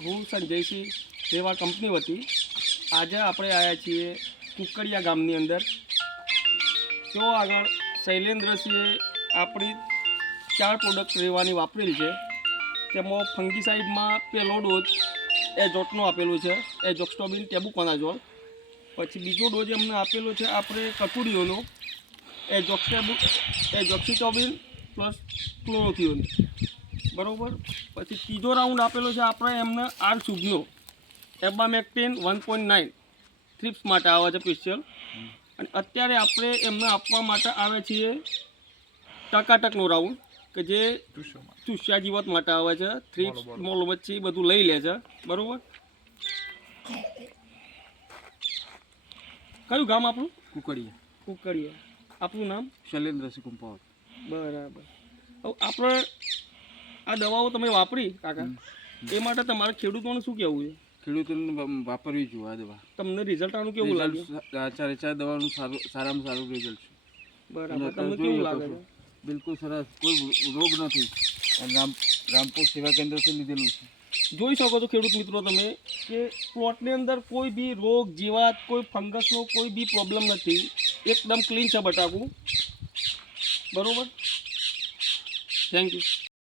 હું સંજયસિંહ સેવા કંપની વતી આજે આપણે આવ્યા છીએ કુકડિયા ગામની અંદર. તો આગળ શૈલેન્દ્રસિંહે આપણી 4 પ્રોડક્ટ રેવાની વાપરેલી છે. તેમાં ફંગીસાઇડમાં પહેલો ડોઝ એઝોટનો આપેલો છે, એઝોક્સ્ટોબિન ટેબુકોનાઝોલ. પછી બીજો ડોઝ એમને આપેલો છે આપણે કટુરીઓનો, એઝોક્સિટોબિન પ્લસ ક્લોરોથિયોન, બરાબર. પછી ત્રીજો રાઉન્ડ આપેલો છે આપણે એમને આર શુભનો એબામેક્ટિન 1.9 થ્રિપ્સ માટે આવે છે સ્પેશિયલ. અને અત્યારે આપણે એમને આપવા માટે આવે છીએ ટકાટકનો રાઉન્ડ કે જે ચૂસ્યા જીવત માટે આવે છે. થ્રિપ્સ, મોલ મચ્છી બધું લઈ લે છે, બરાબર. કયું ગામ આપણું? કુકડિયા. કુકડિયા. આપણું નામ? શૈલેન્દ્રસિંહ કુંપાવત. બરાબર. હવે આપણે આ દવાઓ તમે વાપરી કાકા, એ માટે તમારે ખેડૂતોને શું કહેવું છે? ખેડૂતોને વાપરવી જોઈએ આ દવા. તમને રિઝલ્ટ આનું કેવું લાગ્યું? ચારે દવાનું સારામાં સારું રિઝલ્ટ છે. બરાબર. તમને કેવું લાગે છે? બિલકુલ સરસ, કોઈ રોગ નથી. રામપુર સેવા કેન્દ્રથી લીધેલું છે. જોઈ શકો છો ખેડૂત મિત્રો તમે કે પ્લોટની અંદર કોઈ બી રોગ, જીવાત, કોઈ ફંગસનો કોઈ બી પ્રોબ્લેમ નથી. એકદમ ક્લીન છે બટાકું, બરાબર. Thank you.